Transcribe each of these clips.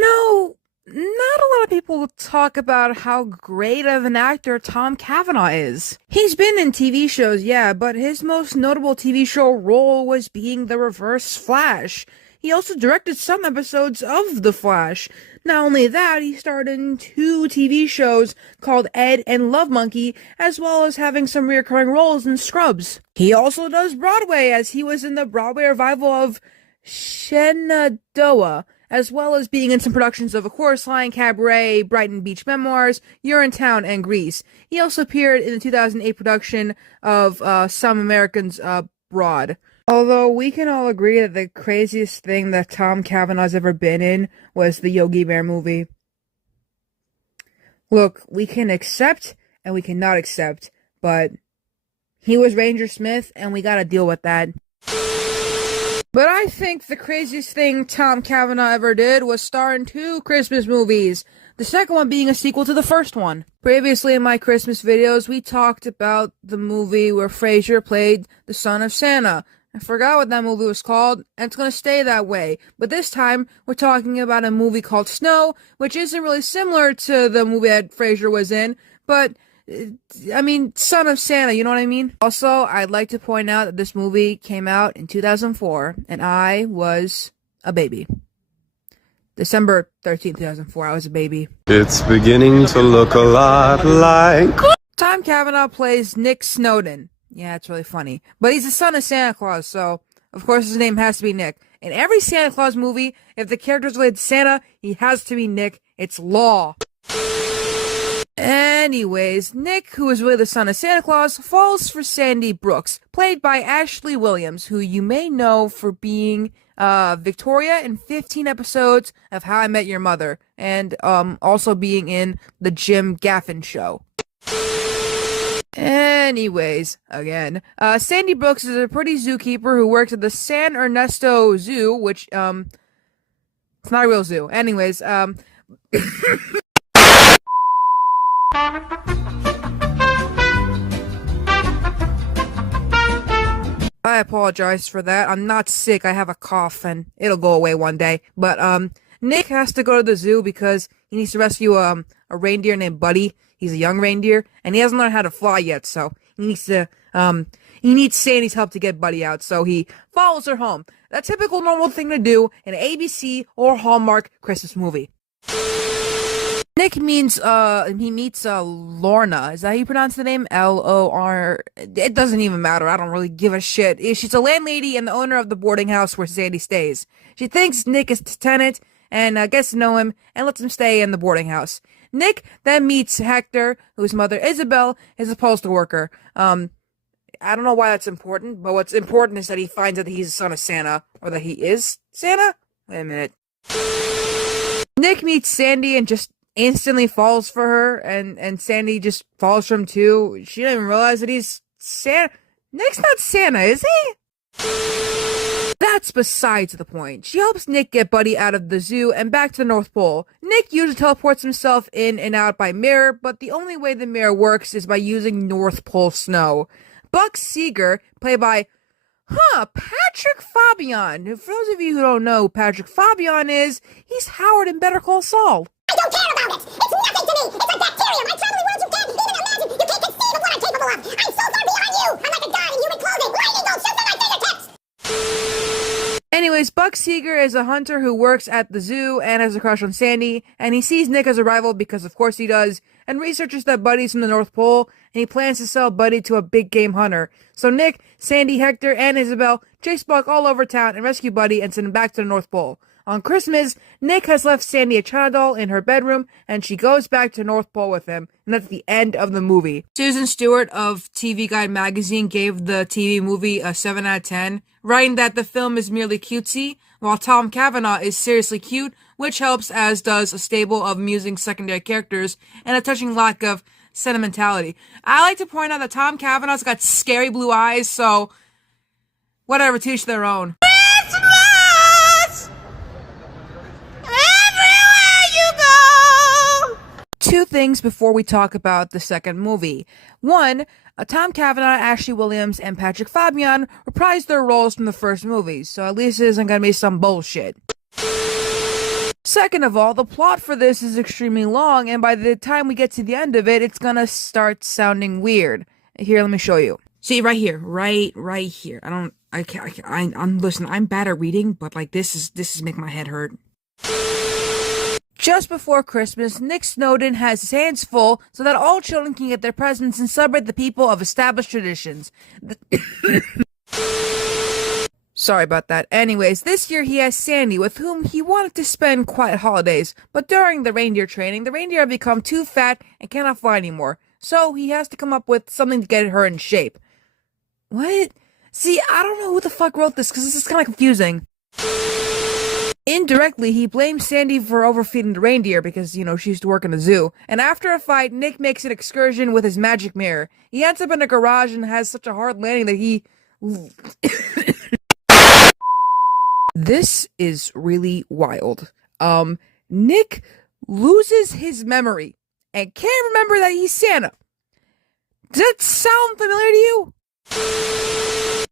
Not a lot of people talk about how great of an actor Tom Cavanagh is. He's been in TV shows, yeah, but his most notable TV show role was being the Reverse Flash. He also directed some episodes of The Flash. Not only that, he starred in two TV shows called Ed and Love Monkey, as well as having some recurring roles in Scrubs. He also does Broadway, as he was in the Broadway revival of Shenandoah, as well as being in some productions of A Chorus Line, Cabaret, Brighton Beach Memoirs, Urinetown, and Grease. He also appeared in the 2008 production of Some Americans Abroad. Although we can all agree that the craziest thing that Tom Cavanagh's ever been in was the Yogi Bear movie. Look, we can accept and we cannot accept, but he was Ranger Smith and we gotta deal with that. But I think the craziest thing Tom Cavanagh ever did was star in two Christmas movies, the second one being a sequel to the first one. Previously in my Christmas videos, we talked about the movie where Frasier played the son of Santa. I forgot what that movie was called, and it's gonna stay that way. But this time, we're talking about a movie called Snow, which isn't really similar to the movie that Frasier was in, but son of Santa, you know what I mean? Also, I'd like to point out that this movie came out in 2004, and I was a baby. December 13th, 2004, I was a baby. It's beginning to look a lot like... Tom Cavanagh plays Nick Snowden. Yeah, it's really funny. But he's the son of Santa Claus, so of course his name has to be Nick. In every Santa Claus movie, if the character's related to Santa, he has to be Nick. It's law. Anyways, Nick, who is really the son of Santa Claus, falls for Sandy Brooks, played by Ashley Williams, who you may know for being Victoria in 15 episodes of How I Met Your Mother, and also being in The Jim Gaffigan Show. Anyways, again, Sandy Brooks is a pretty zookeeper who works at the San Ernesto Zoo, which, it's not a real zoo. Anyways, I apologize for that. I'm not sick. I have a cough and it'll go away one day. But, Nick has to go to the zoo because he needs to rescue, a reindeer named Buddy. He's a young reindeer, and he hasn't learned how to fly yet, so he needs Sandy's help to get Buddy out, so he follows her home. A typical normal thing to do in an ABC or Hallmark Christmas movie. Nick meets Lorna. Is that how you pronounce the name? Lor. It doesn't even matter. I don't really give a shit. She's a landlady and the owner of the boarding house where Sandy stays. She thinks Nick is the tenant and gets to know him and lets him stay in the boarding house. Nick then meets Hector, whose mother Isabel is a postal worker. I don't know why that's important, but what's important is that he finds out that he's the son of Santa, or that he is Santa? Wait a minute. Nick meets Sandy and just instantly falls for her, and Sandy just falls for him too. She didn't even realize that he's Santa. Nick's not Santa, is he? That's besides the point. She helps Nick get Buddy out of the zoo and back to the North Pole. Nick usually teleports himself in and out by mirror, but the only way the mirror works is by using North Pole snow. Buck Seeger, played by, Patrick Fabian. For those of you who don't know who Patrick Fabian is, he's Howard in Better Call Saul. I don't care about it! It's nothing to me! It's a bacterium! I travel the world you can't even imagine! You can't conceive of what I'm capable of! I'm so far beyond you! I'm like a god in human clothing! Lightning bolts shoot from my fingertips! Anyways, Buck Seeger is a hunter who works at the zoo and has a crush on Sandy, and he sees Nick as a rival because of course he does, and researches that Buddy's from the North Pole, and he plans to sell Buddy to a big game hunter. So Nick, Sandy, Hector, and Isabel chase Buck all over town and rescue Buddy and send him back to the North Pole. On Christmas, Nick has left Sandy a China doll in her bedroom, and she goes back to North Pole with him, and that's the end of the movie. Susan Stewart of TV Guide magazine gave the TV movie a 7 out of 10, writing that the film is merely cutesy, while Tom Cavanagh is seriously cute, which helps, as does a stable of amusing secondary characters, and a touching lack of sentimentality. I like to point out that Tom Cavanagh's got scary blue eyes, so whatever, teach their own. Two things before we talk about the second movie. One, Tom Cavanagh, Ashley Williams, and Patrick Fabian reprised their roles from the first movie, so at least it isn't gonna be some bullshit. Second of all, the plot for this is extremely long, and by the time we get to the end of it, it's gonna start sounding weird. Here, let me show you. See, right here, right here. I can't, I'm, listen, I'm bad at reading, but like, this is making my head hurt. Just before Christmas, Nick Snowden has his hands full so that all children can get their presents and celebrate the people of established traditions. Sorry about that. Anyways, this year he has Sandy, with whom he wanted to spend quiet holidays, but during the reindeer training, the reindeer have become too fat and cannot fly anymore, so he has to come up with something to get her in shape. What? See, I don't know who the fuck wrote this, because this is kind of confusing. Indirectly, he blames Sandy for overfeeding the reindeer because, you know, she used to work in a zoo. And after a fight, Nick makes an excursion with his magic mirror. He ends up in a garage and has such a hard landing that he... This is really wild. Nick loses his memory and can't remember that he's Santa. Does that sound familiar to you?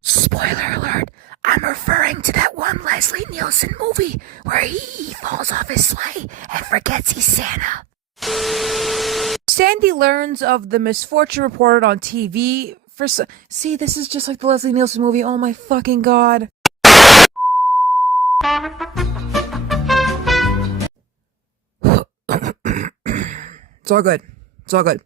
Spoiler alert, I'm referring to that one Leslie Nielsen movie where he falls off his sleigh and forgets he's Santa. Sandy learns of the misfortune reported on TV see, this is just like the Leslie Nielsen movie. Oh my fucking god. It's all good. It's all good.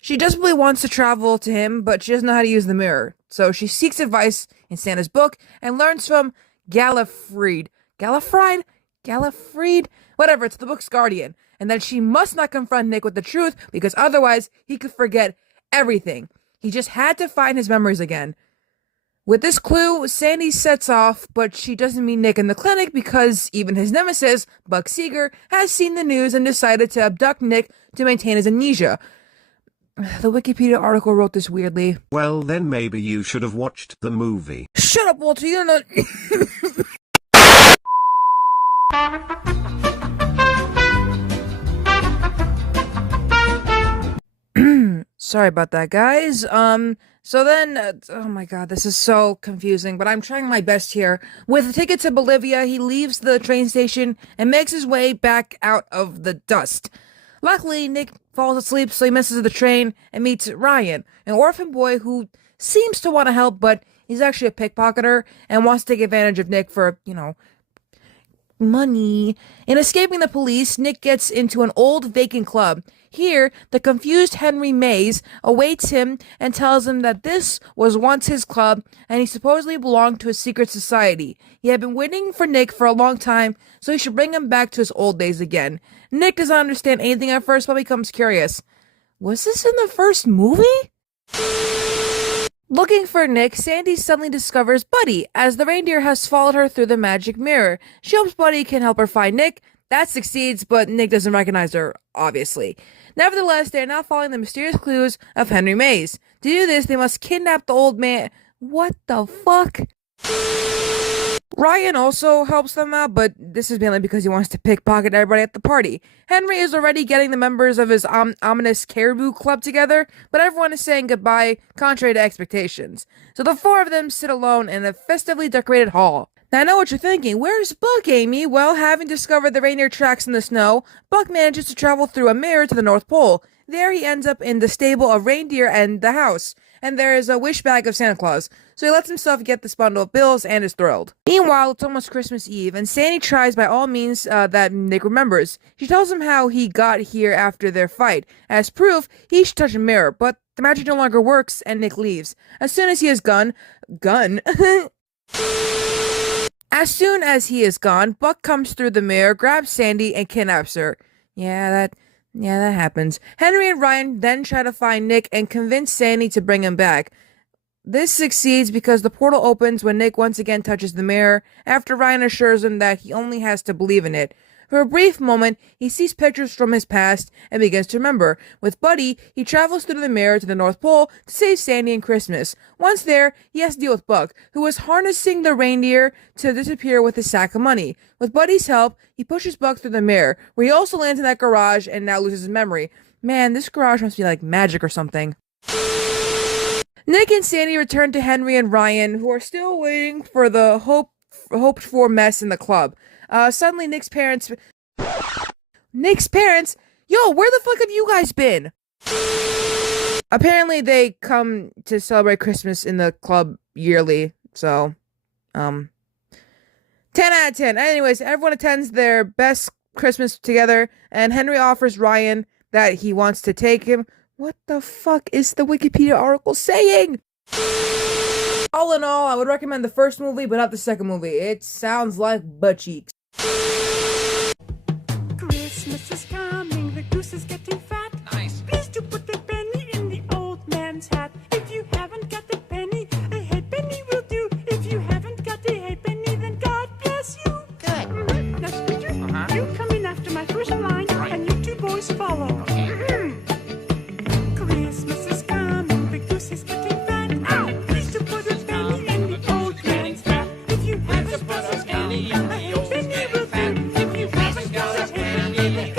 She desperately wants to travel to him, but she doesn't know how to use the mirror. So she seeks advice in Santa's book and learns from Gallifried. Gallifried? Whatever, it's the book's guardian. And that she must not confront Nick with the truth because otherwise he could forget everything. He just had to find his memories again. With this clue, Sandy sets off, but she doesn't meet Nick in the clinic because even his nemesis, Buck Seeger, has seen the news and decided to abduct Nick to maintain his amnesia. The Wikipedia article wrote this weirdly. Well, then maybe you should have watched the movie. Shut up, Walter, you don't know... Sorry about that, guys. So then, oh my god, this is so confusing, but I'm trying my best here. With a ticket to Bolivia, he leaves the train station and makes his way back out of the dust. Luckily, Nick falls asleep, so he misses the train and meets Ryan, an orphan boy who seems to want to help, but he's actually a pickpocketer and wants to take advantage of Nick for, you know, money. In escaping the police, Nick gets into an old vacant club. Here, the confused Henry Mays awaits him and tells him that this was once his club and he supposedly belonged to a secret society. He had been waiting for Nick for a long time, so he should bring him back to his old days again. Nick doesn't understand anything at first, but becomes curious. Was this in the first movie? Looking for Nick, Sandy suddenly discovers Buddy, as the reindeer has followed her through the magic mirror. She hopes Buddy can help her find Nick. That succeeds, but Nick doesn't recognize her, obviously. Nevertheless, they are now following the mysterious clues of Henry Mays. To do this, they must kidnap the old man. What the fuck? Ryan also helps them out, but this is mainly because he wants to pickpocket everybody at the party. Henry is already getting the members of his ominous Caribou Club together, but everyone is saying goodbye, contrary to expectations. So the four of them sit alone in a festively decorated hall. Now I know what you're thinking, where's Buck, Amy? Well, having discovered the reindeer tracks in the snow, Buck manages to travel through a mirror to the North Pole. There he ends up in the stable of reindeer and the house, and there is a wish bag of Santa Claus, so he lets himself get this bundle of bills and is thrilled. Meanwhile, it's almost Christmas Eve, and Sandy tries by all means that Nick remembers. She tells him how he got here after their fight. As proof, he should touch a mirror, but the magic no longer works, and Nick leaves. As soon as he is gone... As soon as he is gone, Buck comes through the mirror, grabs Sandy, and kidnaps her. Yeah, that happens. Henry and Ryan then try to find Nick and convince Sandy to bring him back. This succeeds because the portal opens when Nick once again touches the mirror, after Ryan assures him that he only has to believe in it. For a brief moment, he sees pictures from his past and begins to remember. With Buddy, he travels through the mirror to the North Pole to save Sandy and Christmas. Once there, he has to deal with Buck, who is harnessing the reindeer to disappear with his sack of money. With Buddy's help, he pushes Buck through the mirror, where he also lands in that garage and now loses his memory. Man, this garage must be like magic or something. Nick and Sandy return to Henry and Ryan, who are still waiting for the hoped-for mess in the club. Suddenly, Nick's parents Nick's parents? Yo, where the fuck have you guys been? Apparently they come to celebrate Christmas in the club yearly, so, 10 out of 10. Anyways, everyone attends their best Christmas together, and Henry offers Ryan that he wants to take him. What the fuck is the Wikipedia article saying? All in all, I would recommend the first movie, but not the second movie. It sounds like butt cheeks. Christmas is coming, the goose is getting fat. Nice. Please do put the penny in the old man's hat. If you haven't got the penny, a halfpenny will do. If you haven't got a halfpenny, then God bless you. Good. Now, Scooter, you come in after my first line, and you two boys follow. Christmas is coming, the goose is getting fat. Please do put a penny in the old man's hat. If you haven't got a penny, a halfpenny will do. If you haven't got a penny,